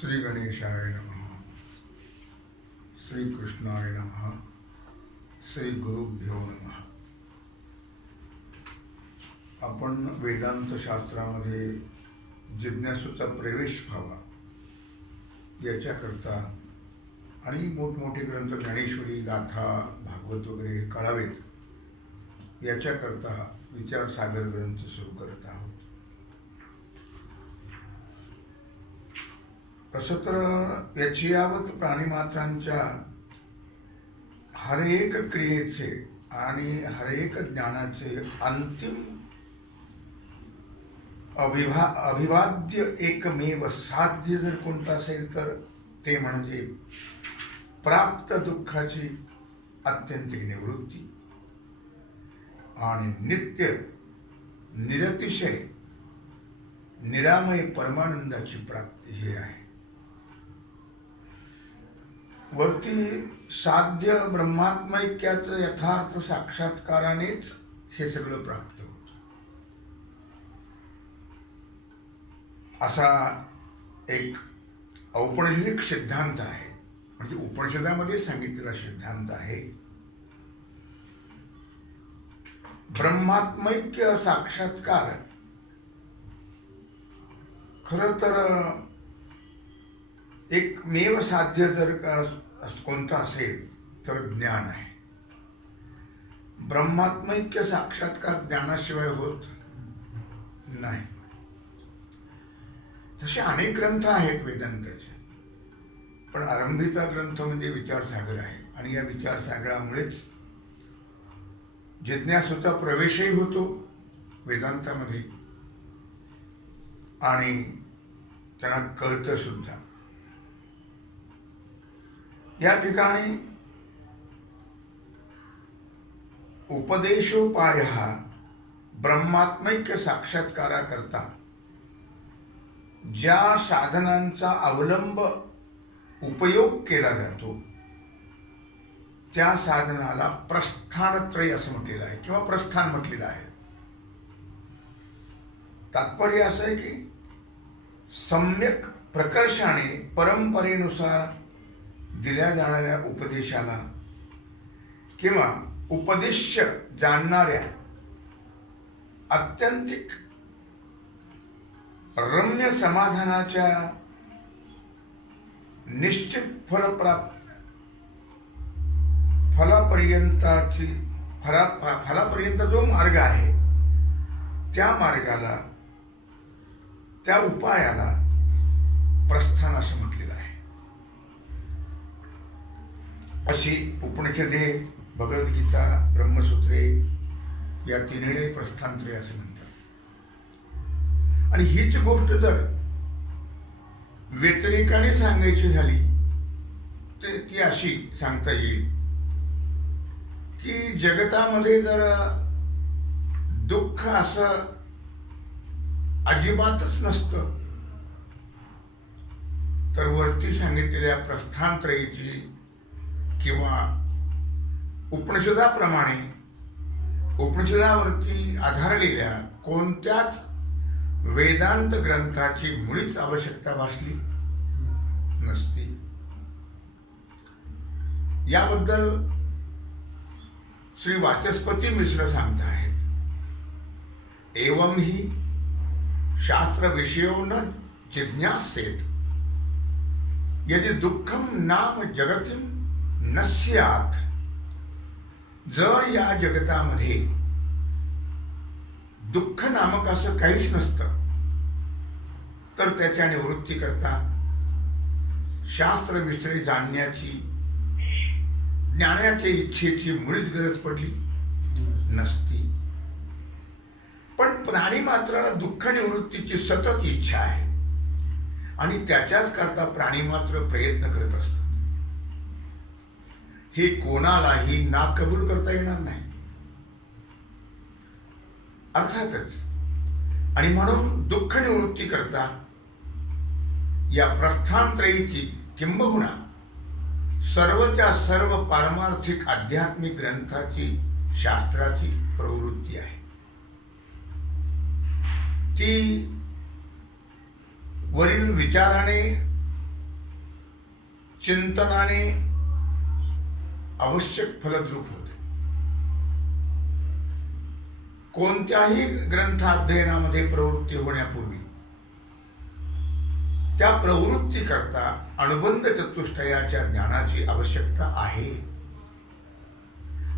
श्री गणेशाय नमः. श्री कृष्णाय नमः. श्री गुरुभ्यो नमः. आपण वेदांत शास्त्रामध्ये जिज्ञासूचा प्रवेश व्हावा याच्याकरता आणि मोठमोठे ग्रंथ ज्ञानेश्वरी, गाथा, भागवत वगैरे कळावेत याच्याकरता विचारसागर ग्रंथ सुरू करत आहोत. तसं तर याची यावत प्राणीमात्रांच्या हर एक क्रियेचे आणि हर एक ज्ञानाचे अंतिम अभिवाद्य एकमेव साध्य जर कोणतं असेल तर ते म्हणजे प्राप्त दुःखाची आत्यंतिक निवृत्ती आणि नित्य निरतिशय निरामय परमानंदाची प्राप्ती हे आहे. वरती साध्य ब्रह्मात्मैक्याचं यथार्थ साक्षात्कारानेच हे सगळं प्राप्त होतं असा एक औपनिषदिक सिद्धांत आहे. म्हणजे उपनिषदामध्ये सांगितलेला सिद्धांत आहे. ब्रह्मात्मैक्य साक्षात्कार खरं तर एकमेव साध्य जर कोणतं असेल तर ज्ञान आहे. ब्रह्मात्मैक्य साक्षात्कार ज्ञानाशिवाय होत नाही. तसे अनेक ग्रंथ आहेत वेदांताचे, पण आरंभीचा ग्रंथ म्हणजे विचारसागर आहे. आणि या विचारसागरामुळेच जिज्ञासूचा प्रवेशही होतो वेदांतामध्ये आणि त्यांना कळतं सुद्धा. या ठिकाणी उपदेशोपाय हा ब्रह्मात्मैक्य साक्षात्काराकरता ज्या साधनांचा अवलंब उपयोग केला जातो त्या साधनाला प्रस्थानत्रय असं म्हटलेलं आहे किंवा प्रस्थान म्हटलेलं आहे. तात्पर्य असं आहे की सम्यक प्रकर्षाने परंपरेनुसार दिल्या जाणाऱ्या उपदेशाला किंवा उपदेश्य जाणणाऱ्या अत्यंतिक रम्य समाधानाच्या निश्चित फलापर्यंत जो मार्ग आहे त्या मार्गाला, त्या उपायाला प्रस्थान असं म्हटलेलं आहे. अशी उपनिषदे, भगवद्गीता, ब्रह्मसूत्रे या तिन्ही प्रस्थानत्रय असे म्हणतात. आणि हीच गोष्ट जर व्यतिरेकाने सांगायची झाली तर ती अशी सांगता येईल की जगतामध्ये जर दुःख असं अजिबातच नसतं तर वरती सांगितलेल्या प्रस्थानत्रयीची किंवा उपनिषदाप्रमाणे उपनिषदावरती आधारलेल्या कोणत्याच वेदांत ग्रंथाची मुळीच आवश्यकता भासली नसती. याबद्दल श्री वाचस्पती मिश्र सांगत आहेत, एवं ही शास्त्र विषयो न जिज्ञासेत यदि दुःखम नाम जगतिम न स्यात्. जर या जगतामध्ये दुःख नामक असं काहीच नसतं तर त्याच्या निवृत्ती करता शास्त्र विषय जाणण्याची, ज्ञानाच्या इच्छेची मुळीच गरज पडली नसती. पण प्राणी मात्राला दुःख निवृत्तीची सतत इच्छा आहे आणि त्याच्याच करता प्राणी मात्र प्रयत्न करत असतात. हे कोणालाही नाकबूल करता येणार नाही अर्थातच. आणि म्हणून दुःख निवृत्ती करता या प्रस्थानत्रयीची किंबहुना सर्वच्या सर्व पारमार्थिक आध्यात्मिक ग्रंथाची, शास्त्राची प्रवृत्ती आहे. ती वरील विचाराने चिंतनाने आवश्यक फलद्रूप होते. कोणत्याही ग्रंथ अध्ययनामध्ये प्रवृत्ती होण्यापूर्वी त्या प्रवृत्ती करता अनुबंध चतुष्टयाच्या ज्ञानाची आवश्यकता आहे.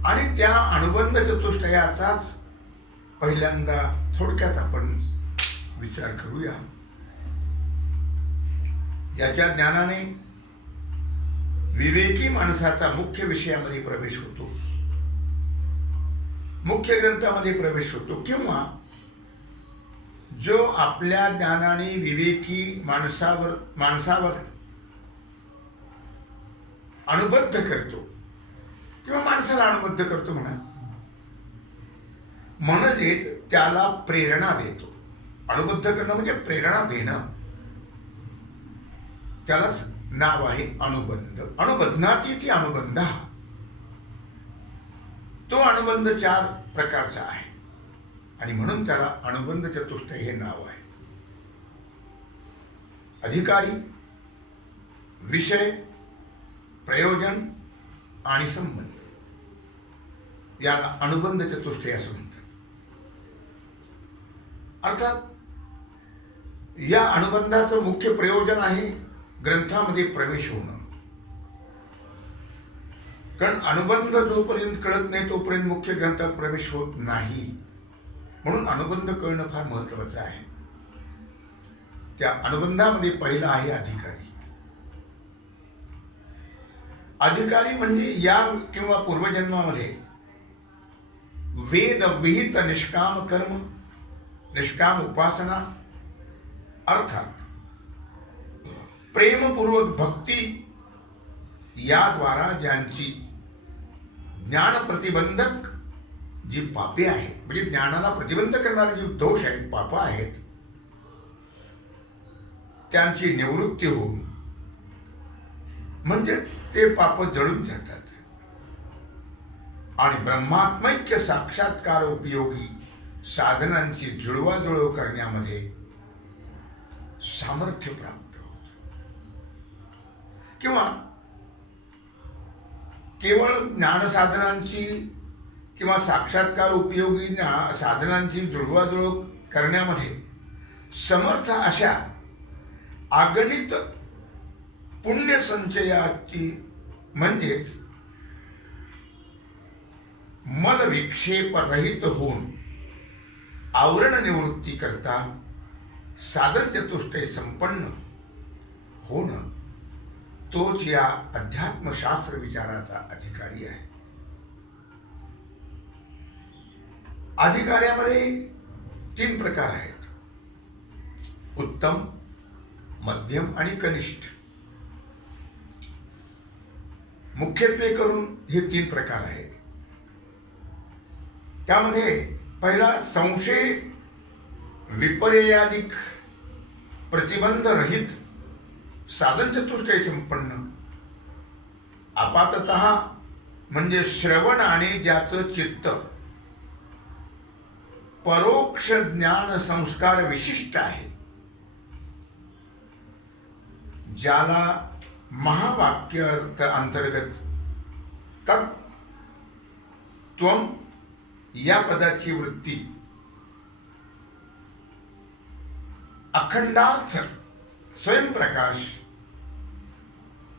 आणि त्या अनुबंध चतुष्टयाचाच पहिल्यांदा थोडक्यात आपण विचार करूया. याच्या ज्ञानाने विवेकी माणसाचा मुख्य विषयामध्ये प्रवेश होतो, मुख्य ग्रंथामध्ये प्रवेश होतो, किंवा जो आपल्या ज्ञानाने विवेकी माणसावर अनुबद्ध करतो किंवा माणसाला अनुबद्ध करतो म्हणजे त्याला प्रेरणा देतो. अनुबद्ध करणं म्हणजे प्रेरणा देणं, त्यालाच नाव आहे अनुबंध. अनुबंधाती ती अनुबंध. तो अनुबंध 4 प्रकारचा आहे आणि म्हणून त्याला अनुबंध चतुष्टय हे नाव आहे. अधिकारी, विषय, प्रयोजन आणि संबंध याला अनुबंध चतुष्टय असं म्हणतात. अर्थात या अनुबंधाचं मुख्य प्रयोजन आहे ग्रंथामध्ये प्रवेश होणं. कारण अनुबंध जोपर्यंत कळत नाही तोपर्यंत मुख्य ग्रंथात प्रवेश होत नाही. म्हणून अनुबंध कळणं फार महत्वाचं आहे. त्या अनुबंधामध्ये पहिला आहे अधिकारी. अधिकारी म्हणजे या किंवा पूर्वजन्मामध्ये वेद विहित निष्काम कर्म, निष्काम उपासना अर्थात प्रेमपूर्वक भक्ती याद्वारा ज्यांची ज्ञान प्रतिबंधक जी पापे आहेत, म्हणजे ज्ञानाला प्रतिबंध करणारे जे दोष आहेत, पाप आहेत, त्यांची निवृत्ती होऊन म्हणजे ते पाप जळून जातात आणि ब्रह्मात्मैक्य साक्षात्कार उपयोगी साधनांची जुळवाजुळव करण्यामध्ये सामर्थ्य प्राप्त होत. किंवा केवळ ज्ञानसाधनांची किंवा साक्षात्कार उपयोगी साधनांची जुळवाजुळव करण्यामध्ये समर्थ अशा अगणित पुण्य संचयाची म्हणजेच मल विक्षेप रहित होऊन आवरण निवृत्ती करता साधन चतुष्टय संपन्न होणं, तोच या अध्यात्मशास्त्र विचाराचा अधिकारी आहे. अधिकाऱ्यामध्ये 3 प्रकार आहेत: उत्तम, मध्यम आणि कनिष्ठ. मुख्यत्वे करून हे 3 प्रकार आहेत. त्यामध्ये पहिला संशय विपर्यादिक प्रतिबंध रहित साधन चतुष्टय संपन्न. आपाततः म्हणजे श्रवणाने ज्याचं चित्त परोक्ष ज्ञान संस्कार विशिष्ट आहे, ज्याला महावाक्य अंतर्गत तत् त्वम या पदाची वृत्ती अखंडार्थ स्वयंप्रकाश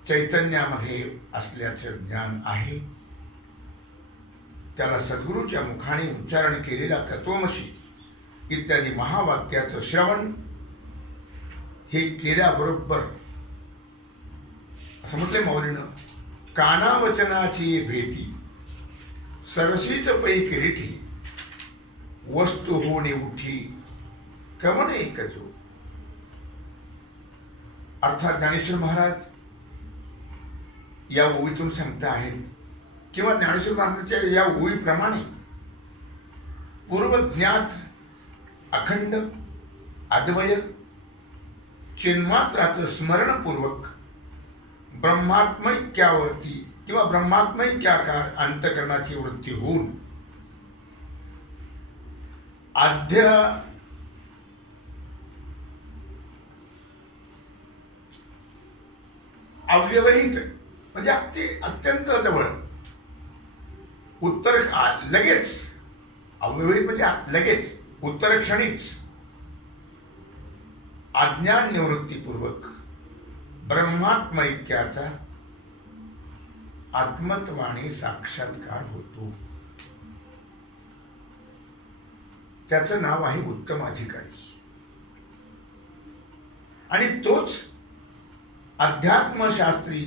चैतन्यामध्ये असल्याचे ज्ञान आहे, त्याला सद्गुरूच्या मुखाने उच्चारण केलेला तत्वमसी इत्यादी महावाक्याचं श्रवण हे केल्याबरोबर असं म्हटले मौलीनं, कानावचनाची भेटी सरसीच पै किरीठी वस्तू होणे उठी कमन एकजो. अर्थात ज्ञानेश्वर महाराज या ओवीतून सांगता आहेत किंवा ज्ञानेश्वर महाराजांच्या या ओवीप्रमाणे पूर्वज्ञात अखंड अद्वय चिन्मात्राचं स्मरणपूर्वक ब्रह्मात्मैक्यावरती किंवा ब्रह्मात्मैक्याकार अंतकरणाची वृत्ती होऊन अव्यवहित म्हणजे अगदी अत्यंत जवळ, उत्तर लगेच, अव्यवहित म्हणजे लगेच, उत्तर क्षणीच अज्ञान निवृत्तीपूर्वक ब्रह्मात्मैक्याचा आत्मत्वाने साक्षात्कार होतो. त्याचं नाव आहे उत्तमाधिकारी. आणि तोच अध्यात्मशास्त्री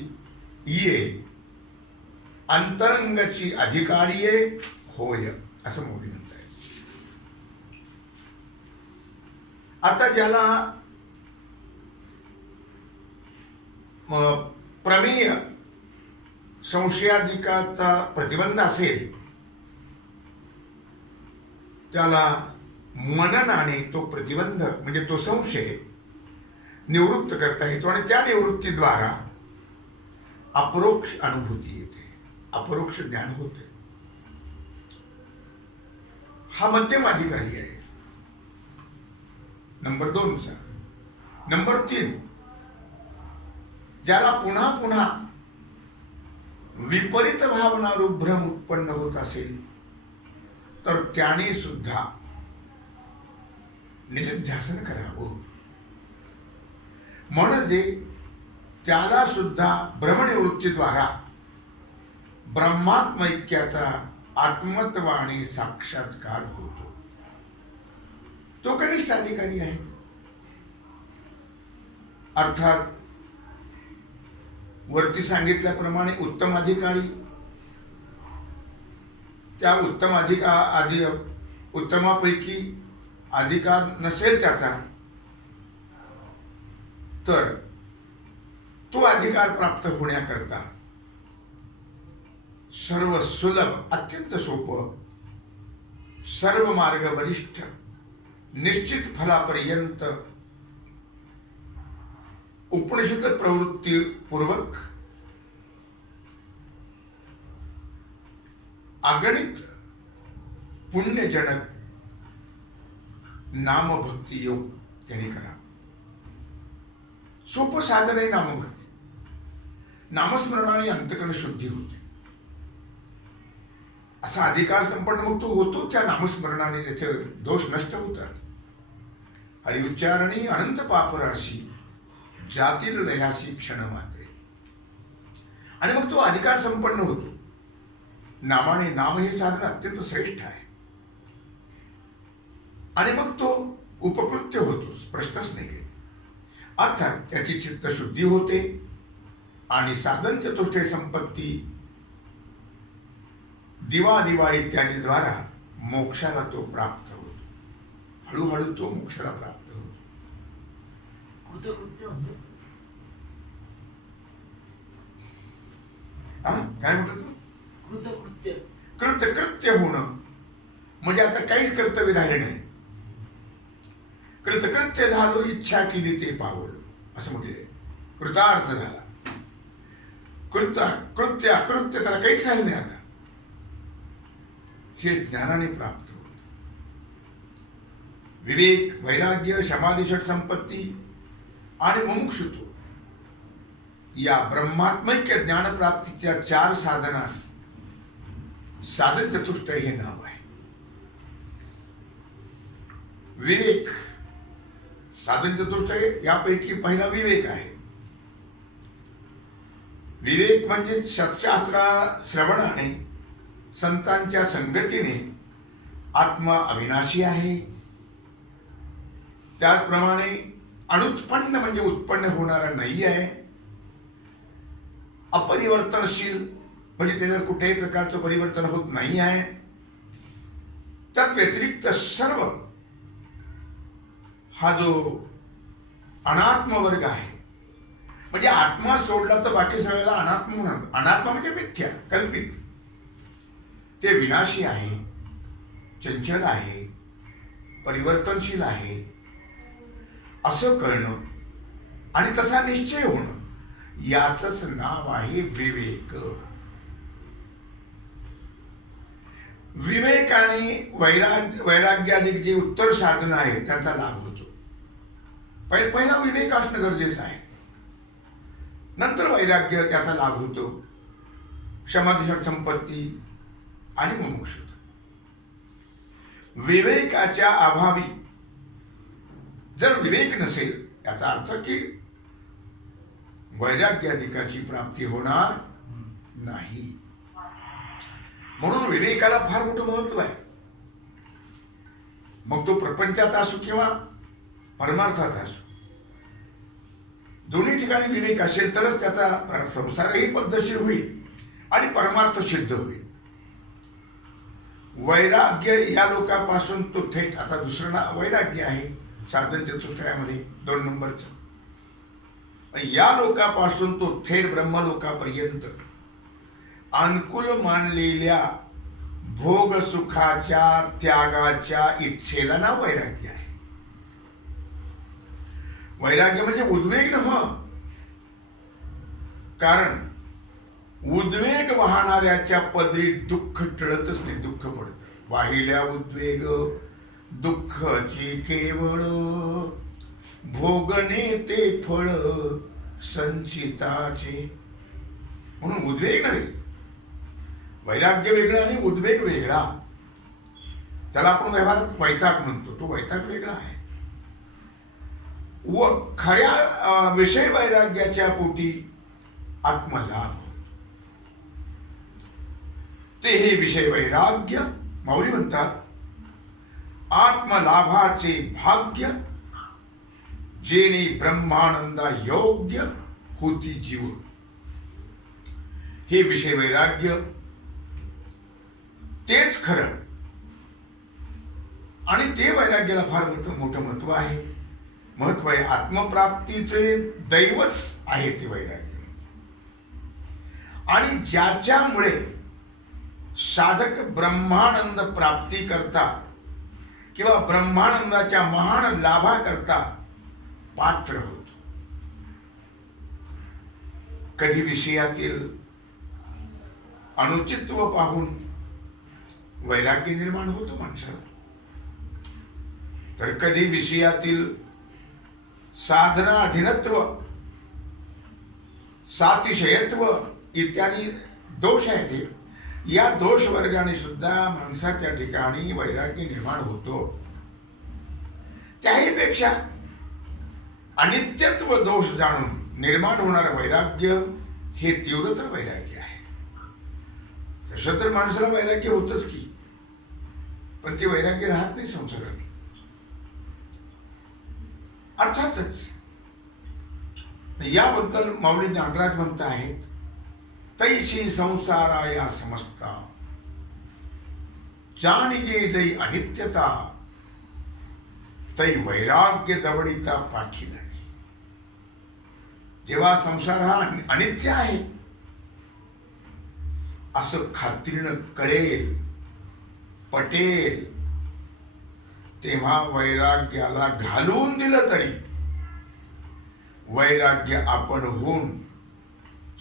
ये अंतरंगाची अधिकारीये होय, असं मोदी म्हणताय. आता ज्याला प्रमेय संशयाधिकाचा प्रतिबंध असेल त्याला मननाने तो प्रतिबंध म्हणजे तो संशय निवृत्त करता येतो आणि त्या निवृत्तीद्वारा अपरोक्ष अनुभूती येते, अपरोक्ष ज्ञान होते. हा मध्यम अधिकारी आहे नंबर 2चा. नंबर 3, ज्याला पुन्हा पुन्हा विपरीत भावना रूप भ्रम उत्पन्न होत असेल तर त्याने सुद्धा निधिध्यासन करावं. म्हणजे त्याला सुद्धा भ्रमनिवृत्तीद्वारा ब्रह्मात्मैक्याचा आत्मत्वाने साक्षात्कार होतो. तो कनिष्ठ अधिकारी आहे. अर्थात वरती सांगितल्याप्रमाणे उत्तम अधिकारी, त्या उत्तमापैकी अधिकार नसेल त्याचा तर तो अधिकार प्राप्त होण्याकरता सर्व सुलभ, अत्यंत सोपं, सर्व मार्ग वरिष्ठ, निश्चित फलापर्यंत उपनिषद प्रवृत्ती पूर्वक अगणित पुण्यजनक नामभक्ती योग त्यांनी करा. सोपं साधन आहे नामभक्ती. नामस्मरणाने अंतकरण शुद्धी होते. असा अधिकार संपन्न मग तो होतो त्या नामस्मरणाने त्याचे दोष नष्ट होतात. हरिउच्चारणी अनंत पापराशी जातील लयासी क्षण मात्रे. आणि मग तो अधिकार संपन्न होतो. नामाने, नाम हे साधन अत्यंत श्रेष्ठ आहे आणि मग तो उपकृत्य होतोच, प्रश्नच नाही. अर्थात त्याची चित्तशुद्धी होते आणि साधन चतुष्टय संपत्ती दिवा इत्यादीद्वारा मोक्षाला तो प्राप्त होतो. हळूहळू तो मोक्षाला प्राप्त होतो. काय म्हणतो तू? कृतकृत्य होणं म्हणजे आता काहीच कर्तव्य राहिले नाही. कृतकृत्य झालो, इच्छा केली ते पावलो, असं म्हटले. कृतार्थ झाला. कृत्य अकृत्य त्याला काहीच राहिलं नाही. आता हे ज्ञानाने प्राप्त होत. विवेक, वैराग्य, समाधी, षट संपत्ती आणि मुमुक्षुत्व या ब्रह्मात्मैक्य ज्ञानप्राप्तीच्या 4 साधनास साधन चतुष्टय हे नाव आहे. विवेक, साधन चतुष्टय यापैकी पहिला विवेक आहे. विवेक म्हणजे सत्शास्त्र श्रवणाने, संतांच्या संगतीने आत्मा अविनाशी आहे. त्याचप्रमाणे अनुत्पन्न म्हणजे उत्पन्न होणारा नाही आहे. अपरिवर्तनशील म्हणजे त्याच्यात कुठल्याही प्रकारचं परिवर्तन होत नाही आहे. त्यात व्यतिरिक्त सर्व हा जो अनात्म वर्ग आहे, म्हणजे आत्मा सोडला तर बाकी सगळ्याला अनात्म म्हणून. अनात्मा म्हणजे मिथ्या, कल्पित. ते विनाशी आहे, चंचल आहे, परिवर्तनशील आहे असं कळणं आणि तसा निश्चय होणं, याचंच नाव आहे विवेक. विवेकाने वैराग्याधिक जे उत्तर साधन आहे त्यांचा लाभ होतो. पहिला विवेक असणं गरजेचं आहे. नंतर वैराग्य त्याचा लाभ होतो, समाधी संपत्ती आणि मुमुक्षुता. विवेकाच्या अभावी जर विवेक नसेल, याचा अर्थ की वैराग्याधिकाची प्राप्ती होणार नाही. म्हणून विवेकाला फार मोठं महत्व आहे. मग तो प्रपंचात असो किंवा परमार्थात असो, दोन्ही ठिकाणी विवेक असेल तरच त्याचा संसारही पद्धतशीर होईल आणि परमार्थ सिद्ध होईल. वैराग्य या लोकापासून तो थेट, आता दुसरं नाव वैराग्य आहे साधन चतुष्टयामध्ये 2 नंबरचं, या लोकापासून तो थेट ब्रह्मलोकापर्यंत अनुकूल मानलेल्या भोग सुखाच्या त्यागाच्या इच्छेला नाव वैराग्य आहे. वैराग्य म्हणजे उद्वेग नव्हे, कारण उद्वेग वाहणाऱ्याच्या पदरी दुःख टळतच नाही, दुःख पडतं. वाहिल्या उद्वेग दुःखाची केवळ, भोगणे ते फळ संचिताचे. म्हणून उद्वेग नव्हे, वैराग्य वेगळा आणि उद्वेग वेगळा. त्याला आपण व्यवहारात वैताग म्हणतो, तो वैताग वेगळा आहे. व खऱ्या विषय वैराग्याच्या पोटी आत्मलाभ होतो, ते हे विषय वैराग्य. माऊली म्हणतात, आत्मलाभाचे भाग्य जेणे ब्रह्मानंदा योग्य होती जीव. हे विषय वैराग्य तेच खरं, आणि ते वैराग्याला फार मोठं महत्व आहे. महत्व आहे आत्मप्राप्तीचे दैवच आहे ते वैराग्य. आणि ज्याच्यामुळे साधक ब्रह्मानंद प्राप्ती करता किंवा ब्रह्मानंदाच्या महान लाभा करता पात्र होतो. कधी विषयातील अनुचित्व पाहून वैराग्य निर्माण होतो माणसाला, तर कधी विषयातील साधना अधीनत्व, सातिशयत्व इत्यादी दोष आहेत, या दोष वर्गाने सुद्धा माणसाच्या ठिकाणी वैराग्य निर्माण होतो. त्याहीपेक्षा अनित्यत्व दोष जाणून निर्माण होणारं वैराग्य हे तीव्रतर वैराग्य आहे. तसं तर माणसाला वैराग्य होतच की, पण ते वैराग्य राहत नाही संसारात. अर्थातच याबद्दल माऊली नागराज म्हणत आहेत, तैशी संसाराया समजता जाणिजे जै अनित्यता, तै वैराग्य दवडीचा पाठी लागे. जेव्हा संसार हा अनित्य आहे असं खात्रीनं कळेल, पटेल, तेव्हा वैराग्याला घालून दिलं तरी वैराग्य आपण होऊन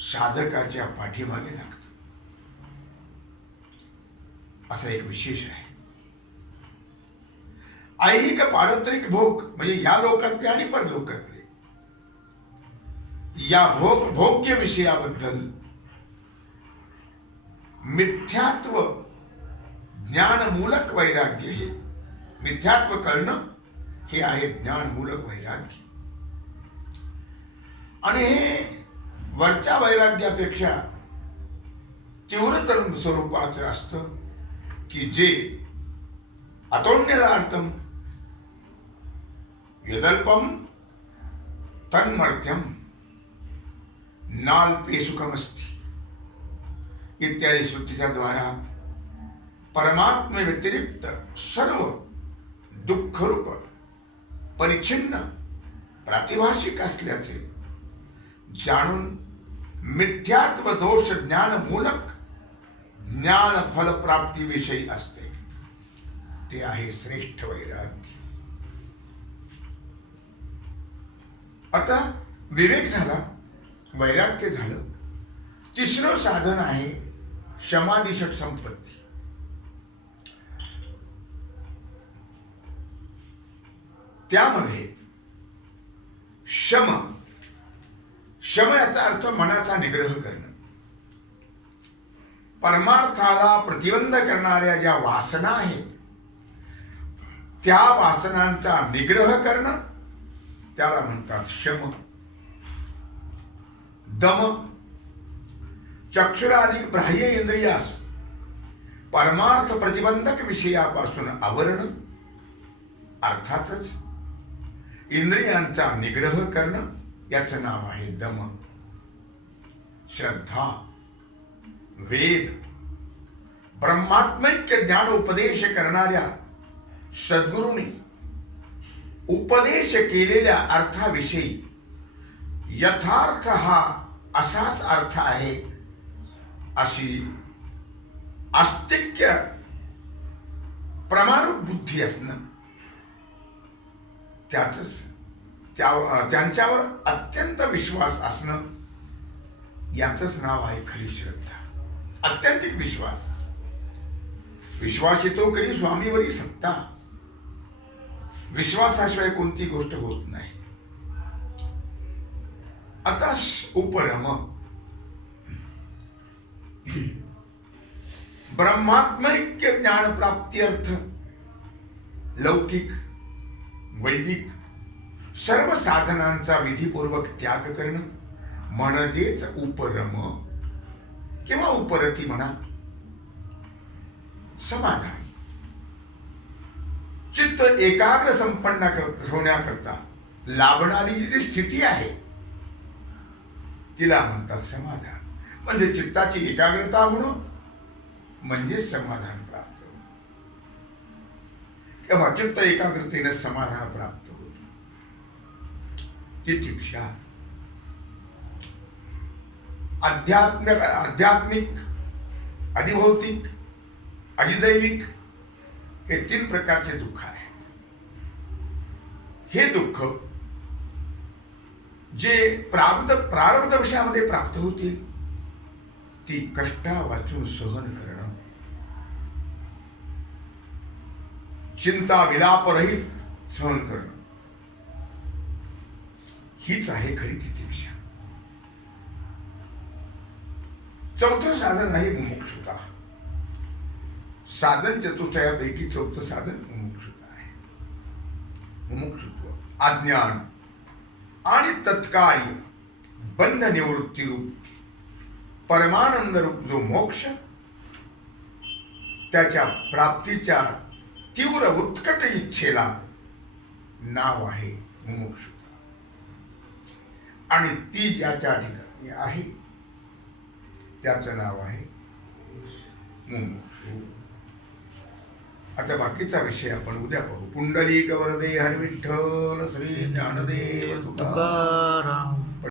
साधकाच्या पाठीमागे लागतं. असं एक विशेष आहे. ऐहिक पारत्रिक भोग म्हणजे या लोकातले आणि परलोकातले, या भोग्य विषयाबद्दल मिथ्यात्व ज्ञानमूलक वैराग्य, हे मिथ्यात्व कळणं हे आहे ज्ञानमूलक वैराग्य. आणि हे वरच्या वैराग्यापेक्षा तीव्रतर स्वरूपाचं असतं, की जे अतोन्यदार्थम यदल्पम तन्मर्थ्यम नाल्पे सुखमस्ति इत्यादी श्रुतीच्या द्वारा परमात्मे व्यतिरिक्त सर्व दुःखरूप परिच्छिन्न प्रातिभाषिक असल्याचे जाणून मिथ्यात्व दोष ज्ञानमूलक ज्ञान फल प्राप्ती विषयी असते. ते आहे श्रेष्ठ वैराग्य. आता विवेक झाला, वैराग्य झालं. तिसरं साधन आहे समाधिषट संपत्ती. त्यामध्ये शम शम याचा अर्थ मनाचा निग्रह करणं. परमार्थाला प्रतिबंध करणाऱ्या ज्या वासना आहेत त्या वासनांचा निग्रह करणं त्याला म्हणतात शम. दम चक्षुराधिक बाह्य इंद्रियास परमार्थ प्रतिबंधक विषयापासून आवरण, अर्थातच इंद्रियांचा निग्रह करणं याचं नाव आहे दम. श्रद्धा, वेद, ब्रह्मात्मैक्य ज्ञान उपदेश करणाऱ्या सद्गुरूंनी उपदेश केलेल्या अर्थाविषयी यथार्थ हा असाच अर्थ आहे अशी आस्तिक्य प्रमाणित बुद्धी असणं, त्यांच्यावर अत्यंत विश्वास असणं याचंच नाव आहे खरी श्रद्धा. अत्यंतिक विश्वास. विश्वास येतो कधी स्वामीवरी सत्ता. विश्वासाशिवाय कोणती गोष्ट होत नाही. आता उपरम ब्रह्मात्मैक्य ज्ञान प्राप्त्यर्थ लौकिक वैदिक सर्व साधनांचा विधीपूर्वक त्याग करणं म्हणजेच उपरम किंवा उपरती म्हणा. समाधान. चित्त एकाग्र संपन्न होण्याकरता लाभणारी जी स्थिती आहे तिला म्हणतात समाधान. म्हणजे चित्ताची एकाग्रता होणं म्हणजे समाधान प्राप्त होणं किंवा चित्त एकाग्रतेने समाधान प्राप्त होतं. तितिक्षा. आध्यात्मिक, अधिभौतिक, अधिदैविक हे 3 प्रकारचे दुःख आहे. हे दुःख जे प्रारब्ध वशामध्ये प्राप्त होतील ती कष्टा वाचून सहन करणं, चिंता विलापरहित सहन करणं हीच आहे खरी तितिक्षा. चौथं साधन आहे मुमुक्षुता. साधन चतुष्टयापैकी चौथं साधन मुमुक्षुता आहे. मुमुक्षुत्व, अज्ञान आणि तत्काळी बंध निवृत्ती रूप परमानंद रूप जो मोक्ष त्याच्या प्राप्तीच्या तीव्र उत्कट इच्छेला नाव आहे मुमुक्षुता. आणि ती ज्याच्या ठिकाणी आहे त्याचं नाव आहे मुमुक्षु. आता बाकीचा विषय आपण उद्या पाहू. पुंडलिक वरदे हरी विठ्ठल श्री ज्ञानदेव तुकाराम.